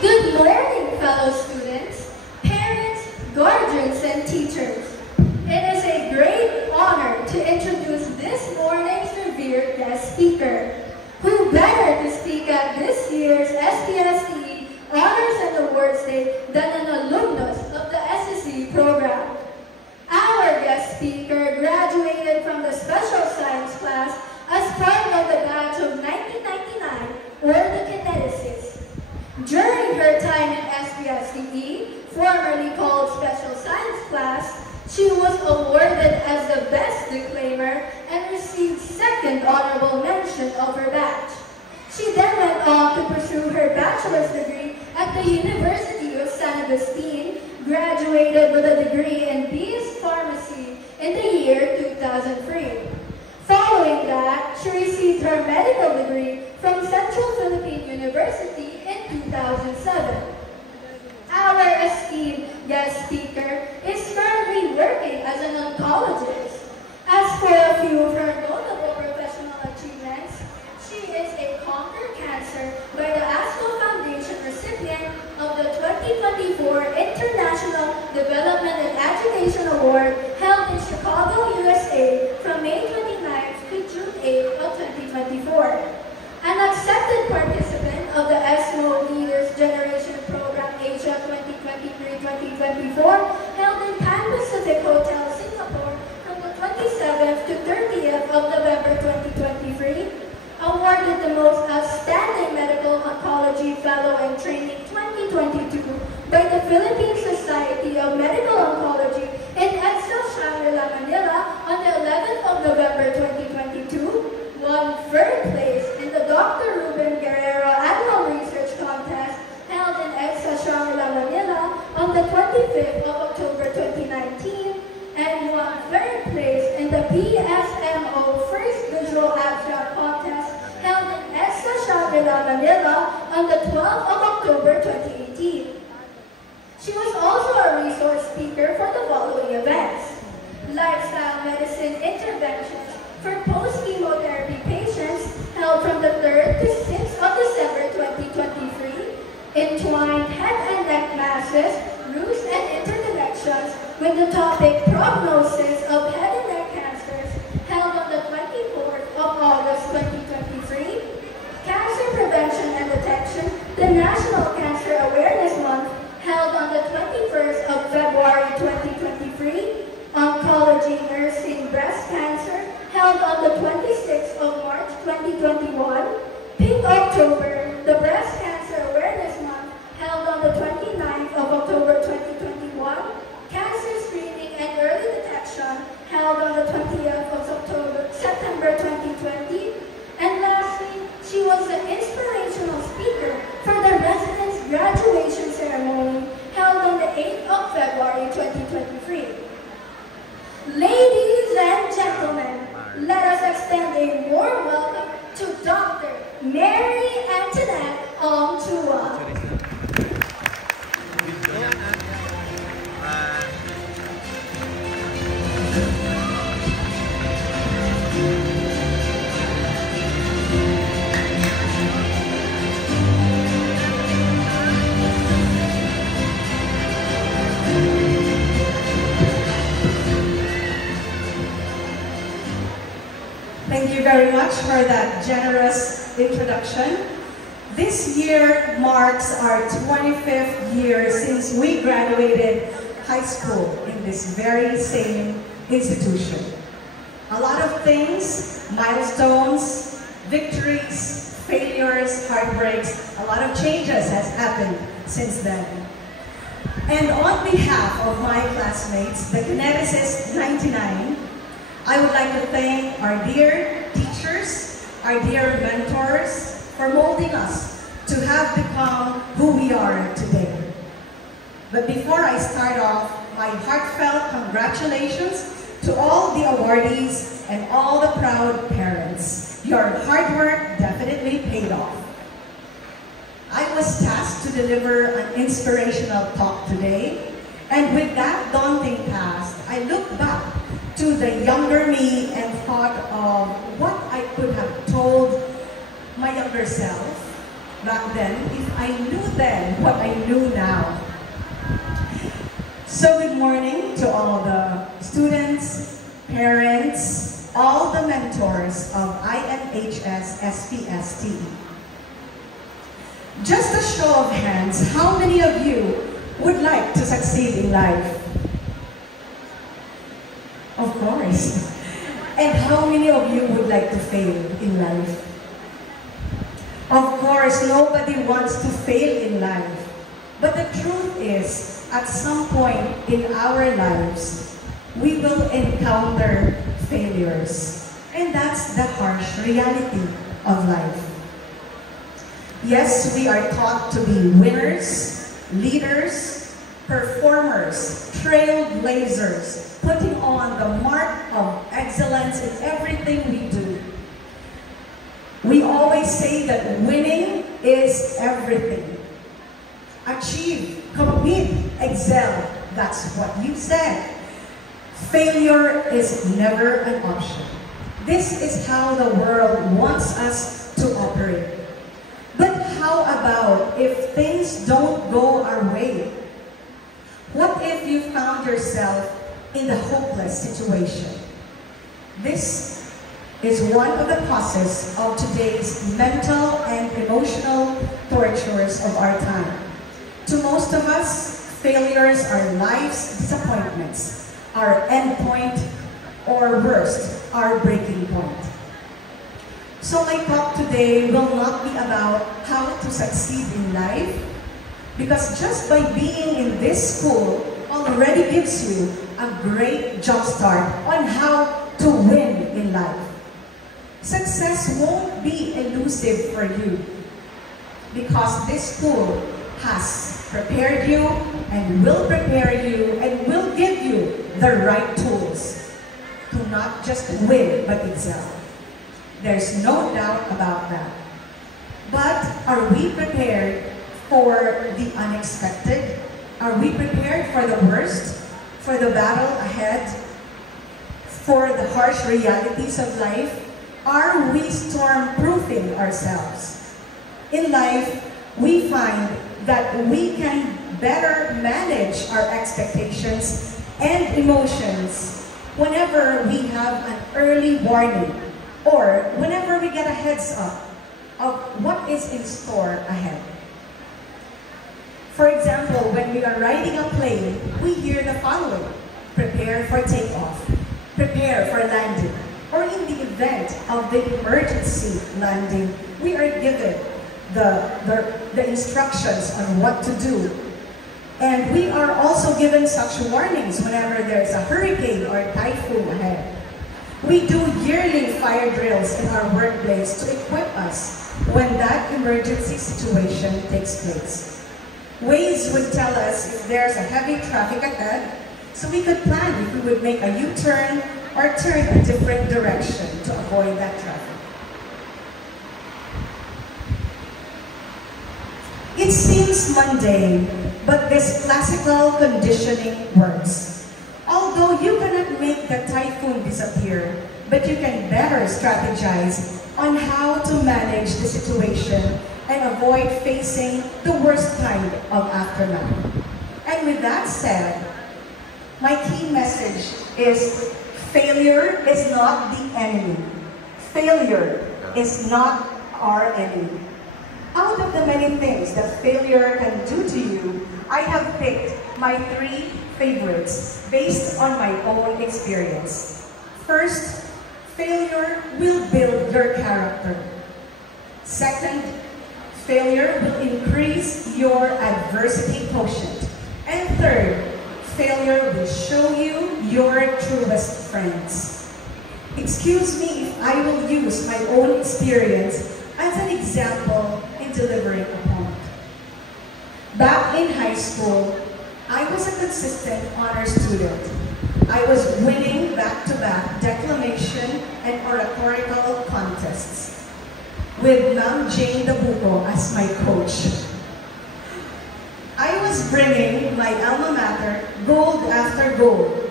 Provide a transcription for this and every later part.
Good morning, fellow students, parents, guardians, and teachers. It is a great honor to introduce this morning's revered guest speaker. Who better to speak at this year's SPSTE Honors and Awards Day than an alumnus of the SSE program? Our guest speaker graduated from the Special Science class as part of the batch of 1999, or the Kineticists. During her time in SPSTE, formerly called Special Science class, she was awarded as the Best Declaimer and received second honorable mention of her batch. She then went on to pursue her bachelor's degree at the University of San Agustin, graduated with a degree in BS Pharmacy in the year 2003. Following that, she received her medical degree from Central Philippine University in 2007. Our esteemed guest speaker is currently working as an oncologist. As for a few of her notable professional achievements, she is a Conquer Cancer by the ASCO Foundation recipient of the 2024 International Development and Education Award held in Chicago, USA from May 29th to June 8th of 2024. An accepted participant of the ESMO Leaders Generation Program Asia 2023-2024 held in Pan Pacific Hotel, Singapore from the 27th to 30th of November 2023, awarded the Most Outstanding Medical Oncology Fellow in Training 2022 by the Philippine Society of Medical Oncology in Excel Shangri-La, Manila on the 11th of November 2022, won third place in the Dr. Ruben Guerrero Annual Research Contest held in Excel Shangri-La, Manila on the 25th of October 2019, and won third place in the PSMO First Visual Abstract Contest held in Excel Shangri-La, Manila on the 12th of October 2018. She was also a resource speaker for the following events: Lifestyle Medicine Interventions for Post-Chemotherapy Patients held from the 3rd to 6th of December 2023, Entwined Head and Neck Masses, Roots and Interconnections with the topic Prognosis of Head and Neck Cancers held on the 24th of August 2023, Cancer Prevention and Detection, the National Cancer Awareness Month held on the 21st of February 2023, Oncology Nursing Breast Cancer held on the 26th of March 2021, Pink October, the Breast Cancer Awareness Month held on the 29th of October 2021, Cancer Screening and Early Detection held on the 20th of September 2020, and lastly, she was the inspirational speaker for the residence graduation ceremony held on the 8th of February 2023. Ladies and gentlemen, let us extend a warm welcome to Dr. Mary Antoinette Ong-Chua. Thank you very much for that generous introduction. This year marks our 25th year since we graduated high school in this very same institution. A lot of things, milestones, victories, failures, heartbreaks, a lot of changes has happened since then. And on behalf of my classmates, the Kineticists 99, I would like to thank our dear teachers, our dear mentors, for molding us to have become who we are today. But before I start off, my heartfelt congratulations to all the awardees and all the proud parents. Your hard work definitely paid off. I was tasked to deliver an inspirational talk today, and with that daunting task, I look back to the younger me and thought of what I could have told my younger self back then if I knew then what I knew now. So good morning to all the students, parents, all the mentors of INHS SPSTE. Just a show of hands, how many of you would like to succeed in life? Of course. And how many of you would like to fail in life? Of course, nobody wants to fail in life. But the truth is, at some point in our lives, we will encounter failures. And that's the harsh reality of life. Yes, we are taught to be winners, leaders, performers, trailblazers, putting on the mark of excellence in everything we do. We always say that winning is everything. Achieve, compete, excel. That's what you said. Failure is never an option. This is how the world wants us to operate. But how about if things don't go our way? What if you found yourself in a hopeless situation? This is one of the causes of today's mental and emotional tortures of our time. To most of us, failures are life's disappointments, our end point, or worst, our breaking point. So my talk today will not be about how to succeed in life, because just by being in this school already gives you a great jumpstart on how to win in life. Success won't be elusive for you, because this school has prepared you and will prepare you and will give you the right tools to not just win but excel. There's no doubt about that. But are we prepared for the unexpected? Are we prepared for the worst? For the battle ahead? For the harsh realities of life? Are we storm-proofing ourselves? In life, we find that we can better manage our expectations and emotions whenever we have an early warning, or whenever we get a heads up of what is in store ahead. For example, when we are riding a plane, we hear the following: prepare for takeoff, prepare for landing. Or in the event of the emergency landing, we are given the instructions on what to do. And we are also given such warnings whenever there's a hurricane or typhoon ahead. We do yearly fire drills in our workplace to equip us when that emergency situation takes place. Waze would tell us if there's a heavy traffic ahead, so we could plan if we would make a U-turn or turn a different direction to avoid that traffic. It seems mundane, but this classical conditioning works. Although you cannot make the typhoon disappear, but you can better strategize on how to manage the situation and avoid facing the worst kind of aftermath. And with that said, my key message is failure is not the enemy. Failure is not our enemy. Out of the many things that failure can do to you, I have picked my 3 favorites based on my own experience. First, failure will build your character. Second, failure will increase your adversity quotient. And third, failure will show you your truest friends. Excuse me if I will use my own experience as an example in delivering a point. Back in high school, I was a consistent honor student. I was winning back-to-back declamation and oratorical contests with Ma'am Jane Dabuco as my coach. I was bringing my alma mater gold after gold.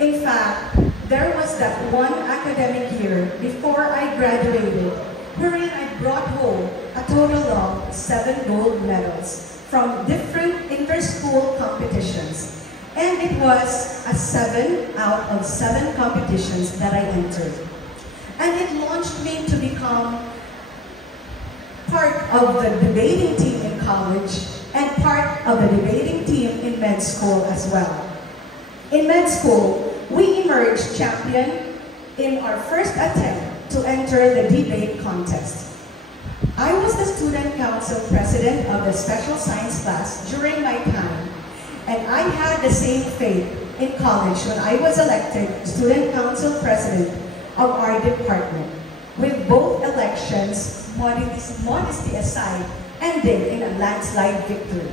In fact, there was that one academic year before I graduated wherein I brought home a total of 7 gold medals from different inter-school competitions. And it was a 7 out of 7 competitions that I entered. And it launched me to become part of the debating team in college and part of the debating team in med school as well. In med school, we emerged champion in our first attempt to enter the debate contest. I was the student council president of the special science class during my time, and I had the same fate in college when I was elected student council president of our department, with both elections, modesty aside, ending in a landslide victory.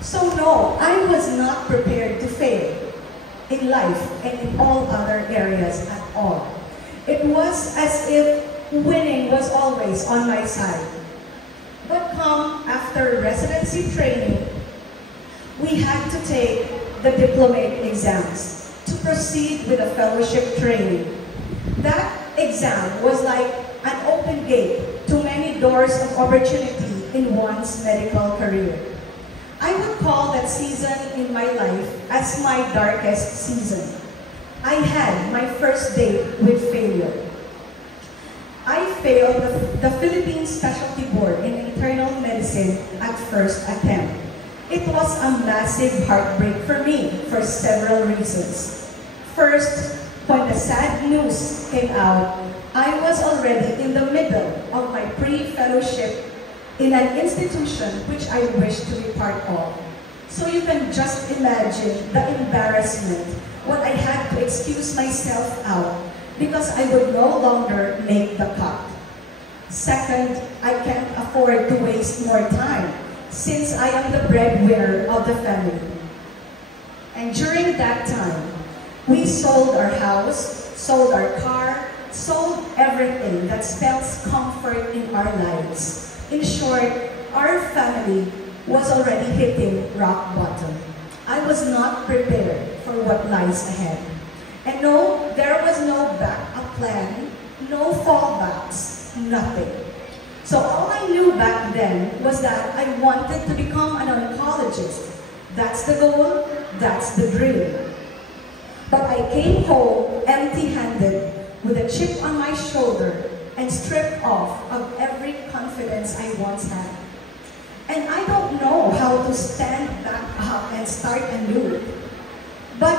So no, I was not prepared to fail in life and in all other areas at all. It was as if winning was always on my side. But come after residency training, we had to take the diplomate exams to proceed with a fellowship training. That exam was like an open gate to many doors of opportunity in one's medical career. I would call that season in my life as my darkest season. I had my first date with failure. I failed the Philippine Specialty Board in Internal Medicine at first attempt. It was a massive heartbreak for me for several reasons. First, when the sad news came out, I was already in the middle of my pre-fellowship in an institution which I wished to be part of. So you can just imagine the embarrassment when I had to excuse myself out because I would no longer make the cut. Second, I can't afford to waste more time since I am the breadwinner of the family. And during that time, we sold our house, sold our car, sold everything that spells comfort in our lives. In short, our family was already hitting rock bottom. I was not prepared for what lies ahead. And no, there was no backup plan, no fallbacks, nothing. So all I knew back then was that I wanted to become an oncologist. That's the goal, that's the dream. But I came home empty-handed with a chip on my shoulder and stripped off of every confidence I once had. And I don't know how to stand back up and start anew. But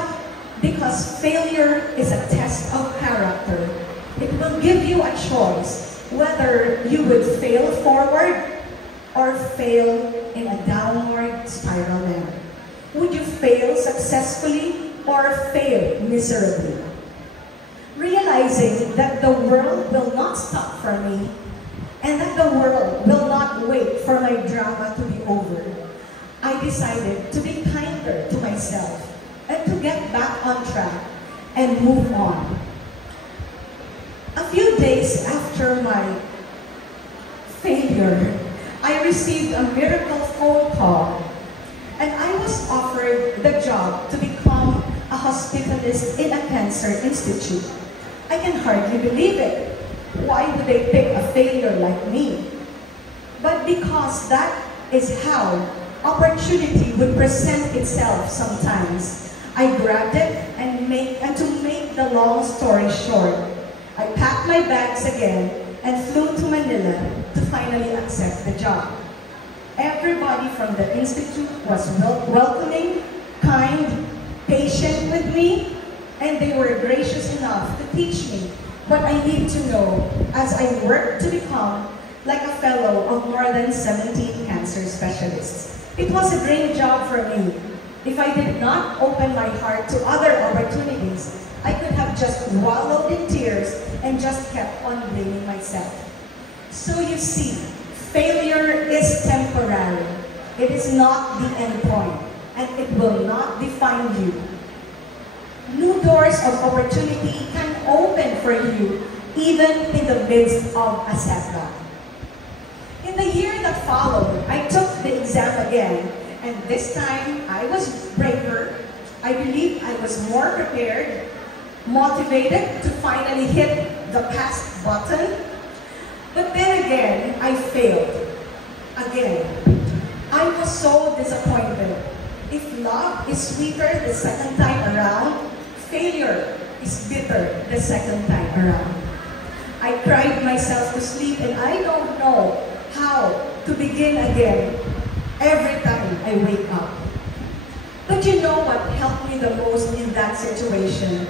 because failure is a test of character, it will give you a choice whether you would fail forward or fail in a downward spiral manner. Would you fail successfully or fail miserably? Realizing that the world will not stop for me and that the world will not wait for my drama to be over, I decided to be kinder to myself and to get back on track and move on. A few days after my failure, I received a miracle phone call and I was offered the job to become a hospitalist in a cancer institute. I can hardly believe it. Why would they pick a failure like me? But because that is how opportunity would present itself sometimes, I grabbed it and to make the long story short, I packed my bags again and flew to Manila to finally accept the job. Everybody from the institute was welcoming, kind, patient with me, and they were gracious enough to teach me what I need to know as I worked to become like a fellow of more than 17 cancer specialists. It was a dream job for me. If I did not open my heart to other opportunities, I could have just wallowed in tears and just kept on blaming myself. So you see, failure is temporary. It is not the end point, and it will not define you. New doors of opportunity can open for you even in the midst of a setback. In the year that followed, I took the exam again, and this time I was braver. I believe I was more prepared, motivated to finally hit the pass button. But then again, I failed. again. I was so disappointed. If love is sweeter the second time around, failure is bitter the second time around. I cried myself to sleep and I don't know how to begin again every time I wake up. But you know what helped me the most in that situation?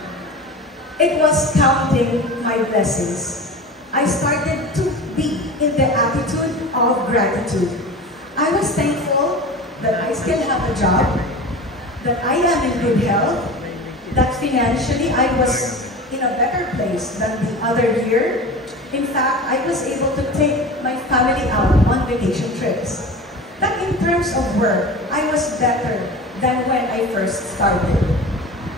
It was counting my blessings. I started to be in the attitude of gratitude. I was thankful that I still have a job, that I am in good health, that financially I was in a better place than the other year. In fact, I was able to take my family out on vacation trips. That in terms of work, I was better than when I first started.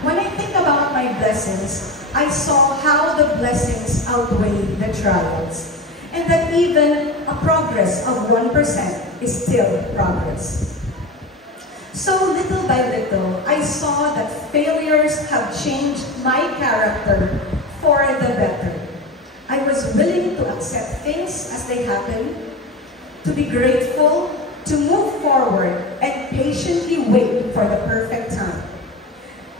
When I think about my blessings, I saw how the blessings outweigh the trials, and that even a progress of 1% is still progress. So little by little, I saw that failures have changed my character for the better. I was willing to accept things as they happen, to be grateful, to move forward, and patiently wait for the perfect time.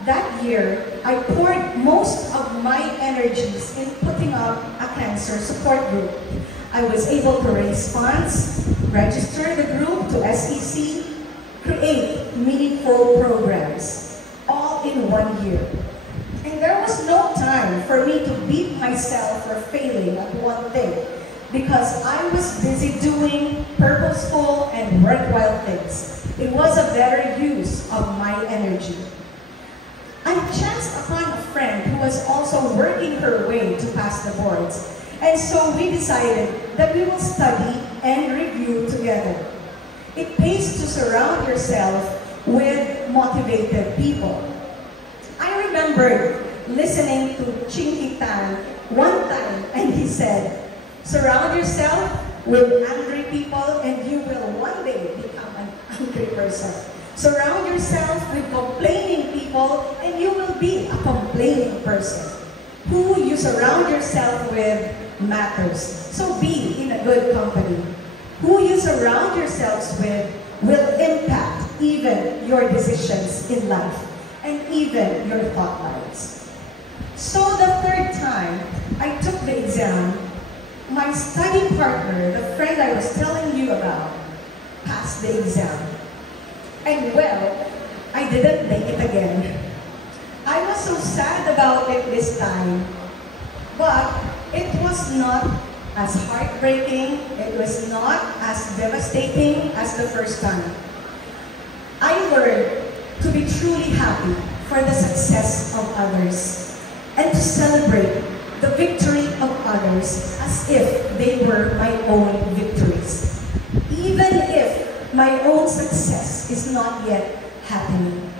That year, I poured most of my energies in putting up a cancer support group. I was able to raise funds, register the group to SEC, create meaningful programs, all in 1 year. And there was no time for me to beat myself for failing at one thing, because I was busy doing purposeful and worthwhile things. It was a better use of my energy. I chanced upon a friend who was also working her way to pass the boards, and so we decided that we will study and review together. It pays to surround yourself with motivated people. I remember listening to Chinky Tan one time, and he said, "Surround yourself with angry people and you will one day become an angry person. Surround yourself with complaining people and you will be a complaining person." Who you surround yourself with matters. So be in a good company. Who you surround yourselves with will impact even your decisions in life and even your thought lives. So the third time I took the exam, my study partner, the friend I was telling you about, passed the exam. And well, I didn't make it again. I was so sad about it this time, but it was not as heartbreaking, it was not as devastating as the first time. I learned to be truly happy for the success of others and to celebrate the victory of others as if they were my own victories, even if my own success is not yet happening.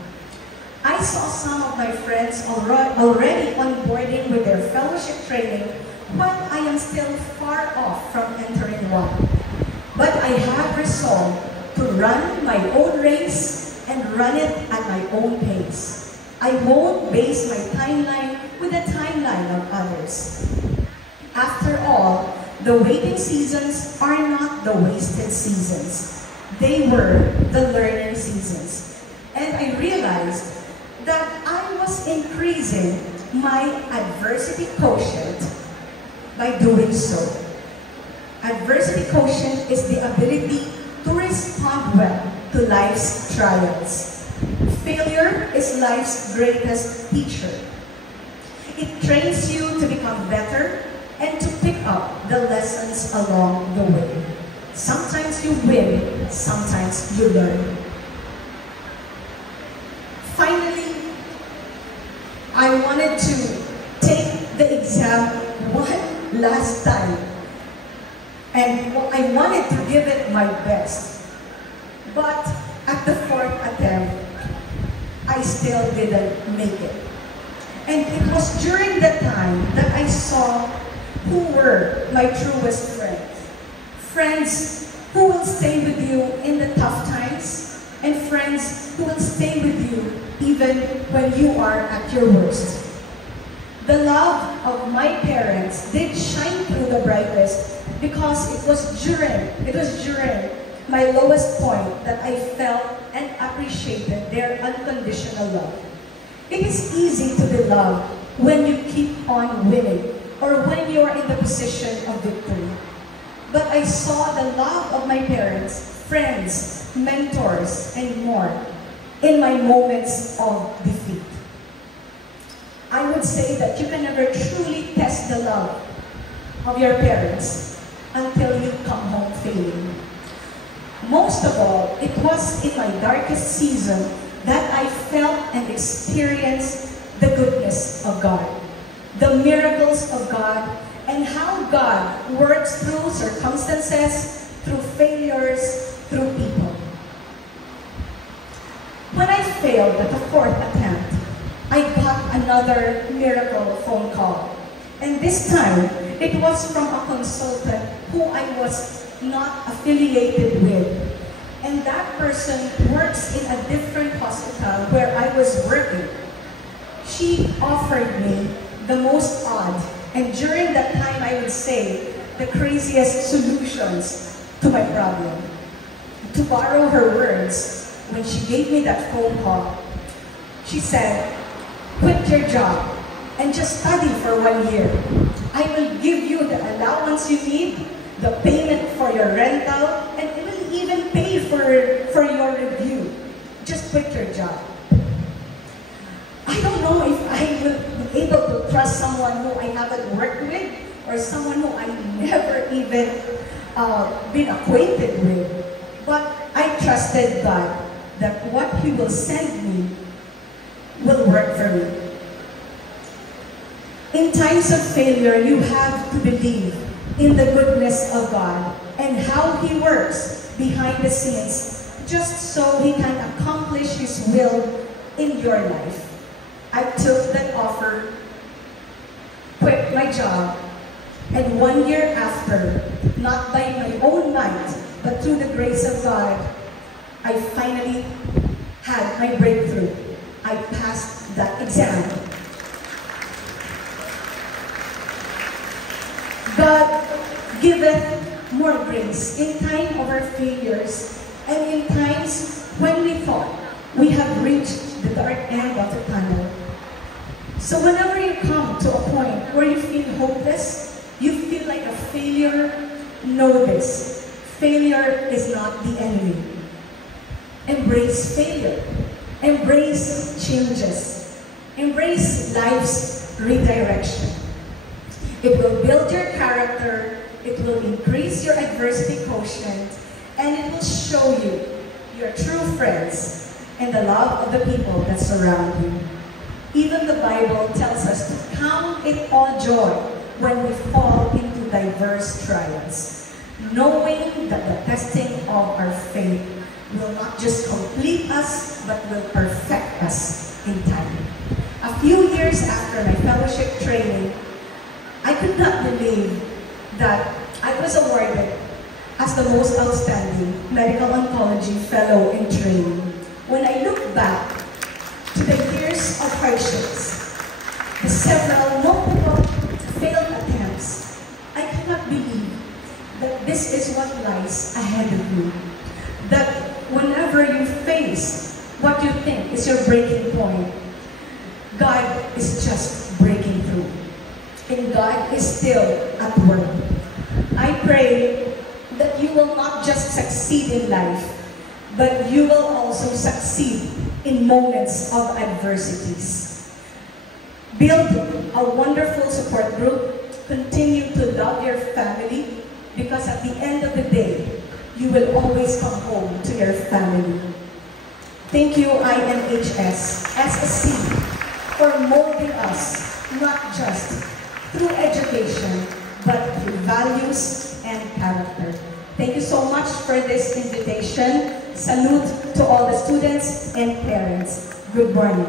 I saw some of my friends already onboarding with their fellowship training, but I am still far off from entering one. But I have resolved to run my own race and run it at my own pace. I won't base my timeline with the timeline of others. After all, the waiting seasons are not the wasted seasons. They were the learning seasons. And I realized that I was increasing my adversity quotient by doing so. Adversity quotient is the ability to respond well to life's trials. Failure is life's greatest teacher. It trains you to become better and to pick up the lessons along the way. Sometimes you win, sometimes you learn. Finally, I wanted to take the exam one last time. And I wanted to give it my best. But at the fourth attempt, I still didn't make it. And it was during that time that I saw who were my truest friends. Friends who will stay with you in the tough times, and friends who will stay with you even when you are at your worst. The love of my parents did shine through the brightest because it was during my lowest point that I felt and appreciated their unconditional love. It is easy to be loved when you keep on winning or when you are in the position of victory. But I saw the love of my parents, friends, mentors, and more in my moments of defeat. I would say that you can never truly test the love of your parents until you come home failing. Most of all, it was in my darkest season that I felt and experienced the goodness of God, the miracles of God, and how God works through circumstances, through failures, through people. When I failed at the fourth attempt, I got another miracle phone call. And this time, it was from a consultant who I was not affiliated with. And that person works in a different hospital where I was working. She offered me the most odd, and during that time I would say, the craziest solutions to my problem. To borrow her words, when she gave me that phone call, she said, "Quit your job and just study for 1 year. I will give you the allowance you need, the payment for your rental, and it will even pay for your review. Just quit your job." I don't know if I will be able to trust someone who I haven't worked with or someone who I never even been acquainted with. But I trusted God that what He will send me will work for me. In times of failure, you have to believe in the goodness of God and how He works behind the scenes just so He can accomplish His will in your life. I took that offer, quit my job, and 1 year after, not by my own might, but through the grace of God, I finally had my breakthrough. I passed that exam. God giveth more grace in time of our failures and in times when we thought we have reached the dark end of the tunnel. So whenever you come to a point where you feel hopeless, you feel like a failure, know this: failure is not the enemy. Embrace failure. Embrace changes. Embrace life's redirection. It will build your character, it will increase your adversity quotient, and it will show you your true friends and the love of the people that surround you. Even the Bible tells us to count it all joy when we fall into diverse trials, knowing that the testing of our faith will not just complete us, but will perfect us in time. A few years after my fellowship training, I could not believe that I was awarded as the most outstanding medical oncology fellow in training. When I look back to the years of hardships, the several multiple failed attempts, I cannot believe that this is what lies ahead of you. That whenever you face what you think is your breaking point, God is just breaking through. And God is still at work. I pray that you will not just succeed in life, but you will also succeed in moments of adversities. Build a wonderful support group. Continue to love your family, because at the end of the day, you will always come home to your family. Thank you, INHS, SSC, for molding us, not just through education, but through values and character. Thank you so much for this invitation. Salute to all the students and parents. Good morning.